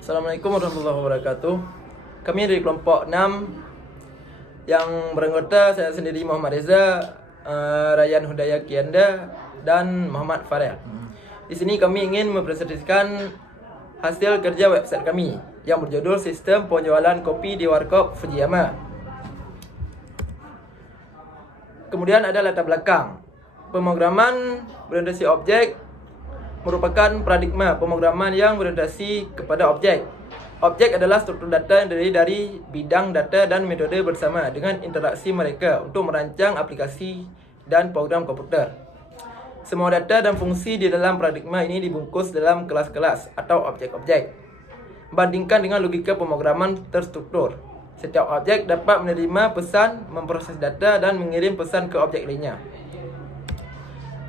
Assalamualaikum warahmatullahi wabarakatuh. Kami dari kelompok 6 yang beranggota saya sendiri Muhammad Reza, Rayyan Hudaya Kianda, dan Muhammad Farel. Di sini kami ingin mempresentasikan hasil kerja website kami yang berjudul Sistem Penjualan Kopi di Warkop Fujiyama. Kemudian ada latar belakang. Pemrograman berorientasi objek merupakan paradigma pemrograman yang berorientasi kepada objek. Objek adalah struktur data yang terdiri dari bidang data dan metode bersama dengan interaksi mereka untuk merancang aplikasi dan program komputer. Semua data dan fungsi di dalam paradigma ini dibungkus dalam kelas-kelas atau objek-objek. Bandingkan dengan logika pemrograman terstruktur. Setiap objek dapat menerima pesan, memproses data, dan mengirim pesan ke objek lainnya.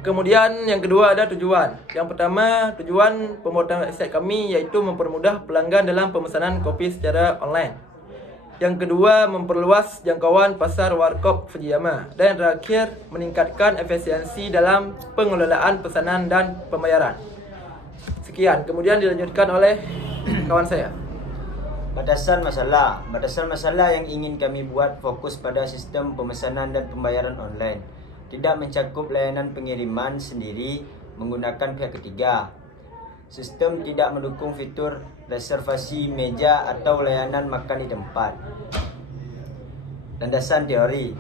Kemudian yang kedua ada tujuan. Yang pertama, tujuan pembuatan website kami yaitu mempermudah pelanggan dalam pemesanan kopi secara online. Yang kedua, memperluas jangkauan pasar Warkop Fujiyama. Dan yang terakhir, meningkatkan efisiensi dalam pengelolaan pesanan dan pembayaran. Sekian, kemudian dilanjutkan oleh kawan saya. Batasan masalah yang ingin kami buat fokus pada sistem pemesanan dan pembayaran online. Tidak mencakup layanan pengiriman sendiri menggunakan pihak ketiga. Sistem tidak mendukung fitur reservasi meja atau layanan makan di tempat. Landasan teori.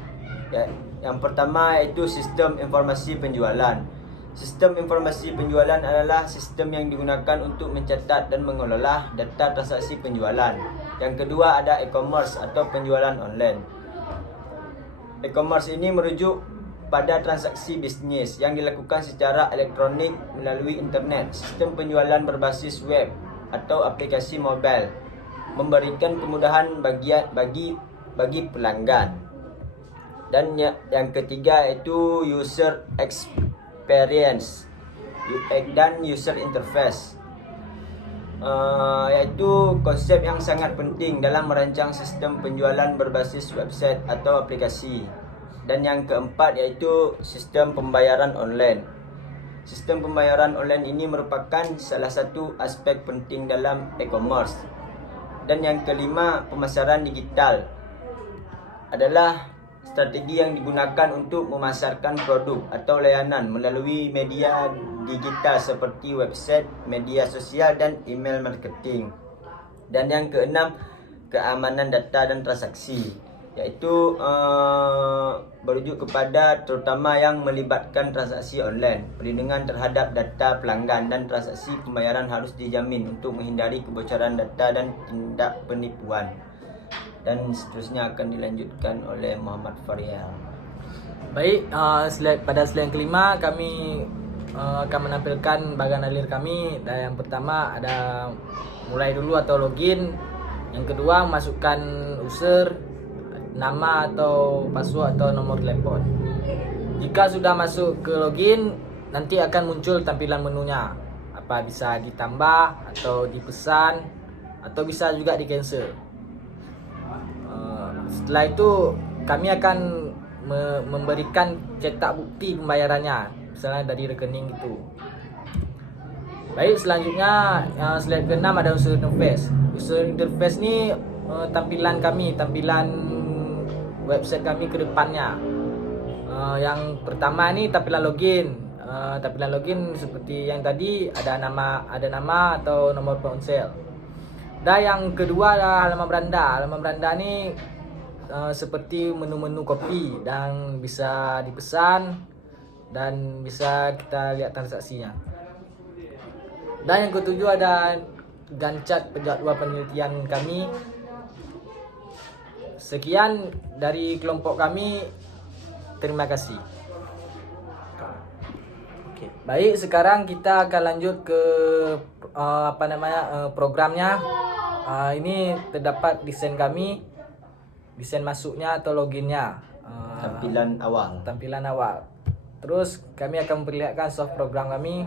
Yang pertama yaitu sistem informasi penjualan. Sistem informasi penjualan adalah sistem yang digunakan untuk mencatat dan mengelola data transaksi penjualan. Yang kedua ada e-commerce atau penjualan online. E-commerce ini merujuk pada transaksi bisnis yang dilakukan secara elektronik melalui internet. Sistem penjualan berbasis web atau aplikasi mobile memberikan kemudahan bagi pelanggan. Dan yang ketiga yaitu user experience dan user interface, yaitu konsep yang sangat penting dalam merancang sistem penjualan berbasis website atau aplikasi. Dan yang keempat yaitu sistem pembayaran online. Sistem pembayaran online ini merupakan salah satu aspek penting dalam e-commerce. Dan yang kelima, pemasaran digital adalah strategi yang digunakan untuk memasarkan produk atau layanan melalui media digital seperti website, media sosial, dan email marketing. Dan yang keenam, keamanan data dan transaksi, yaitu merujuk kepada terutama yang melibatkan transaksi online. Perlindungan terhadap data pelanggan dan transaksi pembayaran harus dijamin untuk menghindari kebocoran data dan tindak penipuan. Dan seterusnya akan dilanjutkan oleh Muhammad Farel. Baik, pada slide yang kelima kami akan menampilkan bagian alir kami. Dan yang pertama ada mulai dulu atau login. Yang kedua masukkan user, nama atau password atau nomor telepon. Jika sudah masuk ke login, nanti akan muncul tampilan menunya. Apa bisa ditambah atau dipesan atau bisa juga di cancel. Setelah itu kami akan memberikan cetak bukti pembayarannya, misalnya dari rekening itu. Baik, selanjutnya slide ke-6 ada user interface. User interface ni tampilan website kami ke depannya. Yang pertama ni tampilan login. Tampilan login seperti yang tadi ada nama atau nomor ponsel. Dan yang kedua adalah halaman beranda. Halaman beranda ni seperti menu-menu kopi dan bisa dipesan dan bisa kita lihat transaksinya. Dan yang ketujuh ada gancat penjadwal penelitian kami. Sekian dari kelompok kami. Terima kasih. Baik, sekarang kita akan lanjut ke programnya. Ini terdapat desain kami, desain masuknya atau loginnya, tampilan awal. Terus kami akan memperlihatkan soft program kami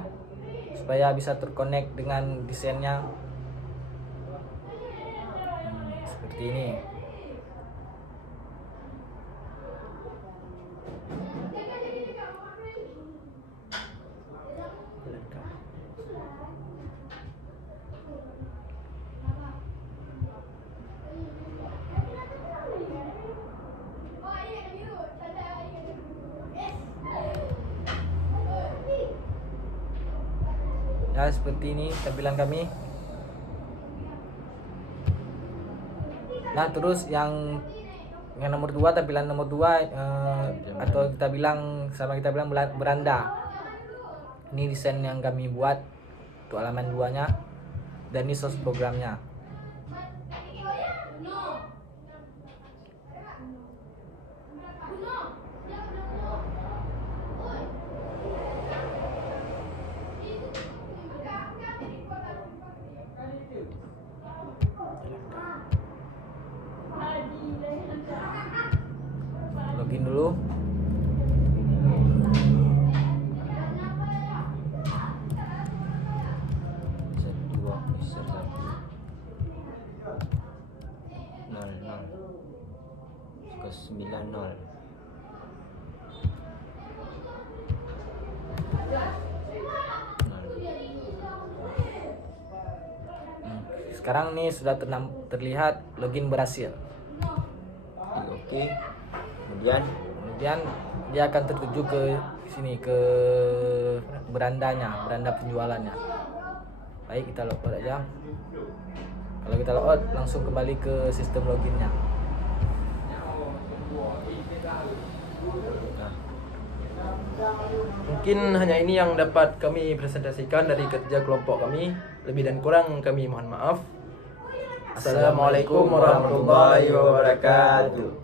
supaya bisa terkonek dengan desainnya. Seperti ini. Nah, seperti ini tampilan kami. Nah, terus yang nomor 2, tampilan nomor 2 atau kita bilang beranda. Ini desain yang kami buat untuk halaman 2-nya, dan ini source programnya. Login dulu. Sekarang nih sudah terlihat login berhasil. Oke. Kemudian Dia akan tertuju ke sini, ke beranda penjualannya. Baik, kita logout aja. Kalau kita logout, langsung kembali ke sistem loginnya. Mungkin hanya ini yang dapat kami presentasikan dari kerja kelompok kami. Lebih dan kurang kami mohon maaf. Assalamualaikum warahmatullahi wabarakatuh.